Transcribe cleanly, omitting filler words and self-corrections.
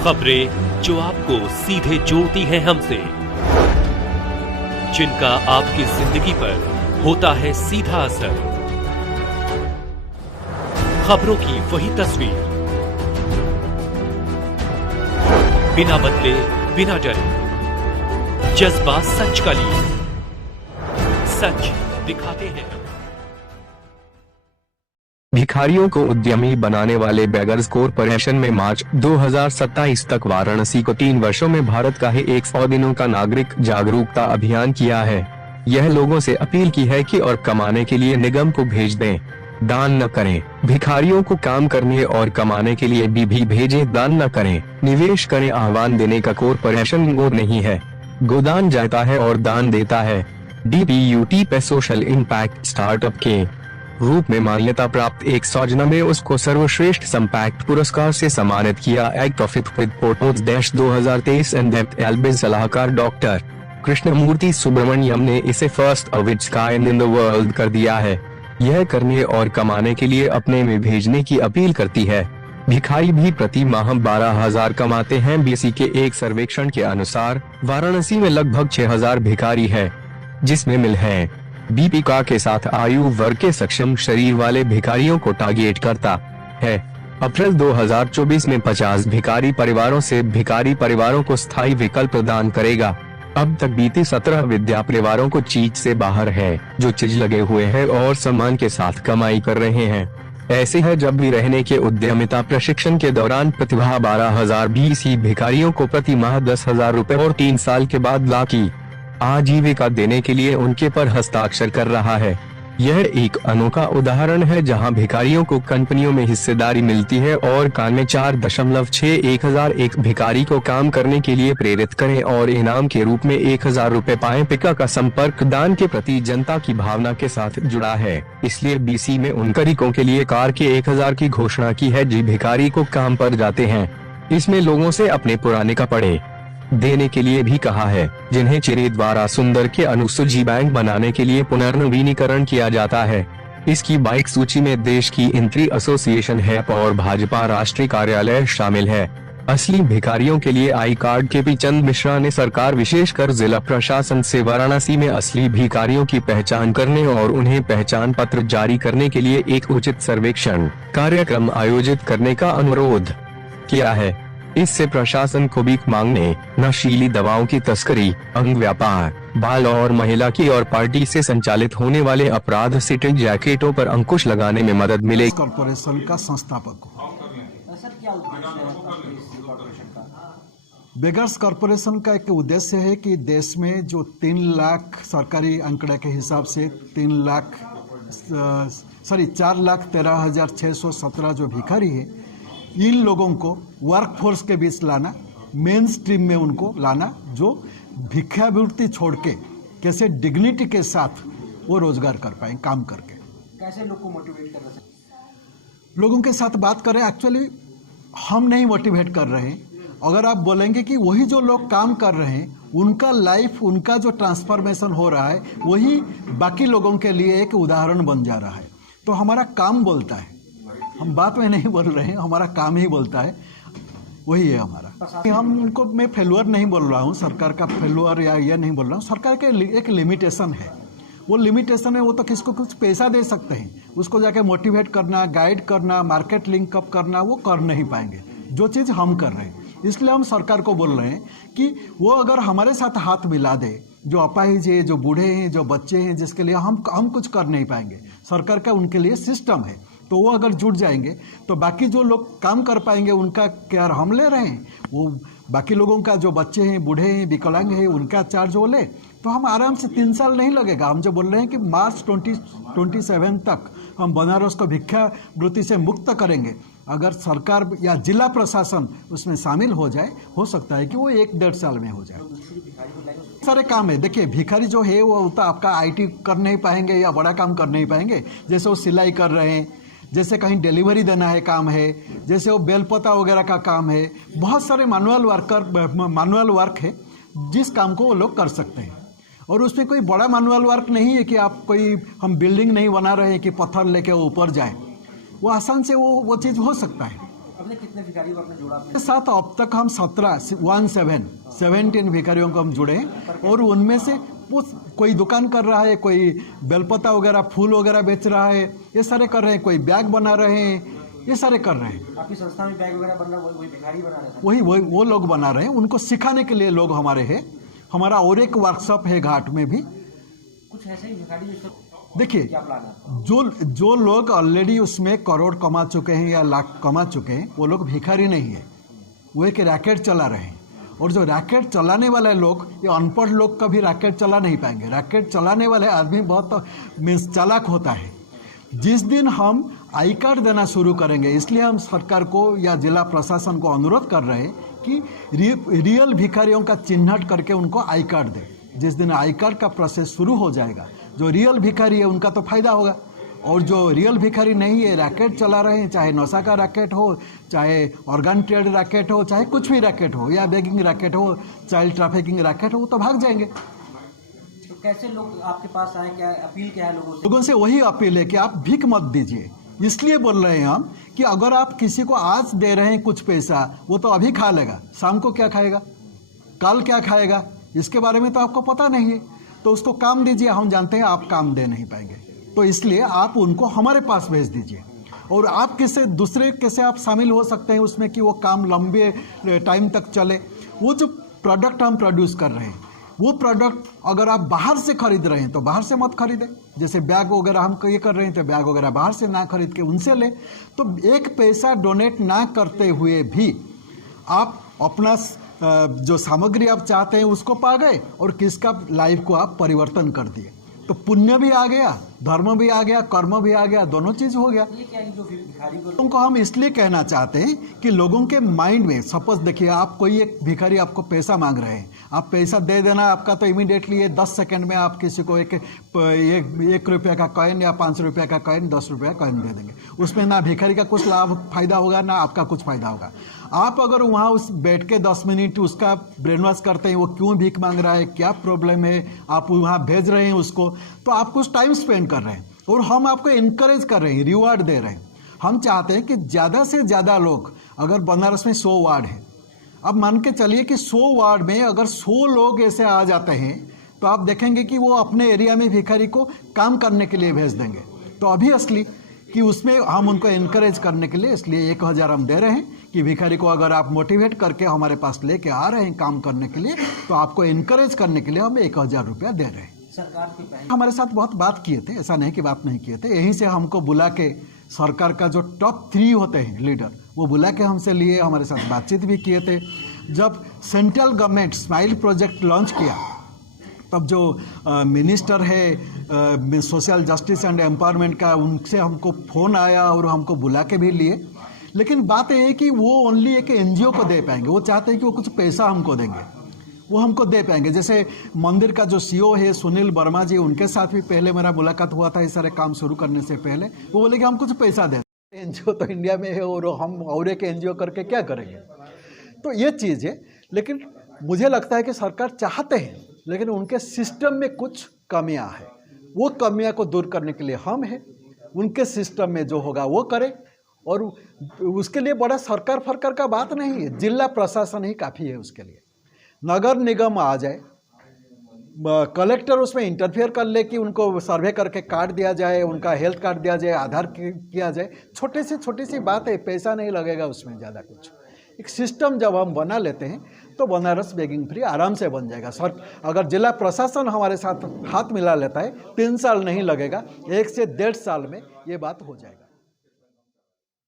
खबरें जो आपको सीधे जोड़ती हैं हमसे, जिनका आपकी जिंदगी पर होता है सीधा असर। खबरों की वही तस्वीर, बिना बदले बिना डरे, जज्बा सच का लिए, सच दिखाते हैं। भिखारियों को उद्यमी बनाने वाले बेगर्स कॉरपोरेशन में मार्च 2027 तक वाराणसी को 3 वर्षों में भारत का ही 100 दिनों का नागरिक जागरूकता अभियान किया है। यह लोगों से अपील की है कि और कमाने के लिए निगम को भेज दें, दान न करें। भिखारियों को काम करने और कमाने के लिए भी भेजें, दान न करें। निवेश करें, आह्वान देने का कॉरपोरेशन गो नहीं है, गोदान जाता है और दान देता है। DPUT पे सोशल इम्पैक्ट स्टार्टअप के रूप में मान्यता प्राप्त 100 में उसको सर्वश्रेष्ठ संपैक्ट पुरस्कार से सम्मानित किया। एक्ट ऑफ फोटोज 2023 एंड सलाहकार डॉक्टर कृष्णमूर्ति सुब्रमण्यम ने इसे first of its kind in the world कर दिया है। यह करने और कमाने के लिए अपने में भेजने की अपील करती है। भिखारी भी प्रति माह 12,000 कमाते हैं। BC के एक सर्वेक्षण के अनुसार वाराणसी में लगभग 6,000 भिखारी है, जिसमें मिल है बीपीका के साथ आयु वर्ग के सक्षम शरीर वाले भिखारियों को टारगेट करता है। अप्रैल 2024 में 50 भिखारी परिवारों से भिखारी परिवारों को स्थायी विकल्प प्रदान करेगा। अब तक बीते 17 विद्या परिवारों को चीज से बाहर है, जो चीज लगे हुए हैं और सम्मान के साथ कमाई कर रहे हैं। ऐसे है जब भी रहने के उद्यमिता प्रशिक्षण के दौरान प्रतिभा 12,000 BC भिखारियों को प्रति माह 10,000 रूपए और 3 साल के बाद लाख की आजीविका देने के लिए उनके पर हस्ताक्षर कर रहा है। यह एक अनोखा उदाहरण है जहां भिखारियों को कंपनियों में हिस्सेदारी मिलती है और कान में 4.61 भिखारी को काम करने के लिए प्रेरित करें और इनाम के रूप में 1,000 रूपए पाएं। पिका का संपर्क दान के प्रति जनता की भावना के साथ जुड़ा है, इसलिए BC में उन तरीकों के लिए कार के 1,000 की घोषणा की है जी भिखारी को काम पर जाते हैं। इसमें लोगों से अपने पुराने कपड़े देने के लिए भी कहा है, जिन्हें चिरे द्वारा सुंदर के अनुसूची बैंक बनाने के लिए पुनर्नवीनीकरण किया जाता है। इसकी बाइक सूची में देश की इंट्री एसोसिएशन है और भाजपा राष्ट्रीय कार्यालय शामिल है। असली भिखारियों के लिए आई कार्ड KP चंद मिश्रा ने सरकार विशेषकर जिला प्रशासन से वाराणसी में असली भिखारियों की पहचान करने और उन्हें पहचान पत्र जारी करने के लिए एक उचित सर्वेक्षण कार्यक्रम आयोजित करने का अनुरोध किया है। इससे प्रशासन को भीख मांगने, नशीली दवाओं की तस्करी, अंग व्यापार, बाल और महिला की और पार्टी से संचालित होने वाले अपराध सिटी जैकेटों पर अंकुश लगाने में मदद मिलेगी। कॉर्पोरेशन का संस्थापक बेगर्स कॉर्पोरेशन का एक उद्देश्य है कि देश में जो 3 लाख सरकारी आंकड़े के हिसाब से 4,13,617 जो भिखारी है, इन लोगों को वर्कफोर्स के बीच लाना, मेन स्ट्रीम में उनको लाना, जो भिक्षावृत्ति छोड़ के कैसे डिग्निटी के साथ वो रोजगार कर पाए काम करके। कैसे लोग को मोटिवेट कर रहे हैं? लोगों के साथ बात करें, एक्चुअली हम नहीं मोटिवेट कर रहे हैं। अगर आप बोलेंगे कि वही जो लोग काम कर रहे हैं उनका लाइफ, उनका जो ट्रांसफॉर्मेशन हो रहा है, वही बाकी लोगों के लिए एक उदाहरण बन जा रहा है। तो हमारा काम बोलता है, हम बात में नहीं बोल रहे हैं, हमारा काम ही बोलता है, वही है हमारा। हम उनको, मैं फेलुअर नहीं बोल रहा हूँ, सरकार का फेलुअर या यह नहीं बोल रहा हूँ। सरकार के एक लिमिटेशन है, वो लिमिटेशन है, वो तो किसको कुछ पैसा दे सकते हैं, उसको जाके मोटिवेट करना, गाइड करना, मार्केट लिंक अप करना, वो कर नहीं पाएंगे जो चीज़ हम कर रहे हैं। इसलिए हम सरकार को बोल रहे हैं कि वो अगर हमारे साथ हाथ मिला दे, जो अपाहिज है, जो बूढ़े हैं, जो बच्चे हैं, जिसके लिए हम कुछ कर नहीं पाएंगे, सरकार का उनके लिए सिस्टम है, तो वो अगर जुट जाएंगे तो बाकी जो लोग काम कर पाएंगे उनका केयर हम ले रहे हैं। वो बाकी लोगों का, जो बच्चे हैं, बूढ़े हैं, विकलांग हैं, उनका चार्ज वो ले, तो हम आराम से 3 साल नहीं लगेगा। हम जो बोल रहे हैं कि मार्च 2027 तक हम बनारस को भिक्षावृत्ति से मुक्त करेंगे। अगर सरकार या जिला प्रशासन उसमें शामिल हो जाए, हो सकता है कि वो 1-1.5 साल में हो जाए। सारे काम है, देखिए भिखारी जो है वो तो आपका IT कर नहीं पाएंगे या बड़ा काम कर नहीं पाएंगे, जैसे वो सिलाई कर रहे हैं, जैसे कहीं डिलीवरी देना है काम है, जैसे वो बेलपता वगैरह का काम है, बहुत सारे मैनुअल वर्क है जिस काम को वो लोग कर सकते हैं। और उसमें कोई बड़ा मैनुअल वर्क नहीं है कि आप कोई, हम बिल्डिंग नहीं बना रहे हैं कि पत्थर लेके ऊपर जाए, वो आसान से वो चीज़ हो सकता है। अपने कितने भिखारियों को आपने जोड़ा अपने साथ? अब तक हम 17 भिखारियों को हम जुड़े हैं और उनमें से वो कोई दुकान कर रहा है, कोई बेलपत्ता वगैरह फूल वगैरह बेच रहा है, ये सारे कर रहे हैं, कोई बैग बना रहे हैं, ये सारे कर रहे हैं। आपकी संस्था में बैग वगैरह बन रहा है, वही भिखारी बना रहे हैं? वही वो लोग बना रहे हैं, उनको सिखाने के लिए लोग हमारे हैं। हमारा और एक वर्कशॉप है घाट में भी। कुछ ऐसे ही भिखारी देखिए, क्या प्लान है? जो लोग ऑलरेडी उसमें करोड़ कमा चुके हैं या लाख कमा चुके हैं, वो लोग भिखारी नहीं है, वो एक रैकेट चला रहे हैं। और जो रैकेट चलाने वाले लोग, ये अनपढ़ लोग कभी रैकेट चला नहीं पाएंगे। रैकेट चलाने वाले आदमी बहुत चालाक होता है। जिस दिन हम आई कार्ड देना शुरू करेंगे, इसलिए हम सरकार को या जिला प्रशासन को अनुरोध कर रहे हैं कि रियल भिखारियों का चिन्हट करके उनको आई कार्ड दें। जिस दिन आई कार्ड का प्रोसेस शुरू हो जाएगा, जो रियल भिखारी है उनका तो फायदा होगा, और जो रियल भिखारी नहीं है, रैकेट चला रहे हैं, चाहे नशा का रैकेट हो, चाहे ऑर्गन ट्रेड रैकेट हो, चाहे कुछ भी रैकेट हो, या बेगिंग रैकेट हो, चाइल्ड ट्रैफिकिंग रैकेट हो, वो तो भाग जाएंगे। तो कैसे लोग आपके पास आए, क्या अपील क्या है लोगों से? वही अपील है कि आप भीख मत दीजिए। इसलिए बोल रहे हैं हम कि अगर आप किसी को आज दे रहे हैं कुछ पैसा, वो तो अभी खा लेगा, शाम को क्या खाएगा, कल क्या खाएगा, इसके बारे में तो आपको पता नहीं है। तो उसको काम दीजिए। हम जानते हैं आप काम दे नहीं पाएंगे, तो इसलिए आप उनको हमारे पास भेज दीजिए। और आप दूसरे कैसे आप शामिल हो सकते हैं उसमें कि वो काम लंबे टाइम तक चले। वो जो प्रोडक्ट हम प्रोड्यूस कर रहे हैं, वो प्रोडक्ट अगर आप बाहर से खरीद रहे हैं तो बाहर से मत खरीदें। जैसे बैग वगैरह हम ये कर रहे हैं, तो बैग वगैरह बाहर से ना खरीद के उनसे लें। तो एक पैसा डोनेट ना करते हुए भी आप अपना जो सामग्री आप चाहते हैं उसको पा गए और किसका लाइफ को आप परिवर्तन कर दिए। तो पुण्य भी आ गया, धर्म भी आ गया, कर्म भी आ गया, दोनों चीज हो गया। ये क्या है जो भिखारी को उनको हम इसलिए कहना चाहते हैं कि लोगों के माइंड में, सपोज देखिए, आप कोई एक भिखारी आपको पैसा मांग रहे हैं, आप पैसा दे देना, आपका तो इमीडिएटली 10 सेकंड में आप किसी को एक रुपये का कॉइन या 5 रुपये का कॉइन, 10 रुपये का कॉइन दे देंगे। उसमें ना भिखारी का कुछ लाभ फायदा होगा, ना आपका कुछ फायदा होगा। आप अगर वहाँ उस बैठ के 10 मिनट उसका ब्रेन वॉश करते हैं, वो क्यों भीख मांग रहा है, क्या प्रॉब्लम है, आप वहाँ भेज रहे हैं उसको, तो आप कुछ टाइम स्पेंड कर रहे हैं और हम आपको इनकरेज कर रहे हैं, रिवार्ड दे रहे हैं। हम चाहते हैं कि ज़्यादा से ज़्यादा लोग, अगर बनारस में 100 वार्ड है, अब मान के चलिए कि 100 वार्ड में अगर 100 लोग ऐसे आ जाते हैं, तो आप देखेंगे कि वो अपने एरिया में भिखारी को काम करने के लिए भेज देंगे। तो अभी असली कि उसमें हम उनको इनकरेज करने के लिए इसलिए 1000 हम दे रहे हैं कि भिखारी को अगर आप मोटिवेट करके हमारे पास लेके आ रहे हैं काम करने के लिए, तो आपको इनकरेज करने के लिए हम 1000 रुपया दे रहे हैं। सरकार के पहले हमारे साथ बहुत बात किए थे, ऐसा नहीं कि बात नहीं किए थे। यहीं से हमको बुला के सरकार का जो टॉप 3 होते हैं लीडर, वो बुला के हमसे लिए, हमारे साथ बातचीत भी किए थे। जब central government smile project launch किया, तब जो मिनिस्टर है सोशल जस्टिस एंड एम्पावरमेंट का, उनसे हमको फ़ोन आया और हमको बुला के भी लिए। लेकिन बात यह है कि वो ओनली एक NGO को दे पाएंगे। वो चाहते हैं कि वो कुछ पैसा हमको देंगे, वो हमको दे पाएंगे। जैसे मंदिर का जो CEO है सुनील वर्मा जी, उनके साथ भी पहले मेरा मुलाकात हुआ था इस सारे काम शुरू करने से पहले। वो बोले कि हम कुछ पैसा दें। NGO तो इंडिया में है और हम और एक NGO करके क्या करेंगे। तो ये चीज़ है। लेकिन मुझे लगता है कि सरकार चाहते हैं, लेकिन उनके सिस्टम में कुछ कमियां हैं। वो कमियां को दूर करने के लिए हम हैं। उनके सिस्टम में जो होगा वो करें, और उसके लिए बड़ा सरकार फरकार का बात नहीं है, जिला प्रशासन ही काफ़ी है उसके लिए। नगर निगम आ जाए, कलेक्टर उसमें इंटरफेयर कर ले कि उनको सर्वे करके कार्ड दिया जाए, उनका हेल्थ कार्ड दिया जाए, आधार किया जाए। छोटी सी बात है, पैसा नहीं लगेगा उसमें ज़्यादा कुछ। एक सिस्टम जब हम बना लेते हैं तो बनारस बेगिंग फ्री आराम से बन जाएगा। सर, अगर जिला प्रशासन हमारे साथ हाथ मिला लेता है, 3 साल नहीं लगेगा, 1 से 1.5 साल में ये बात हो जाएगा।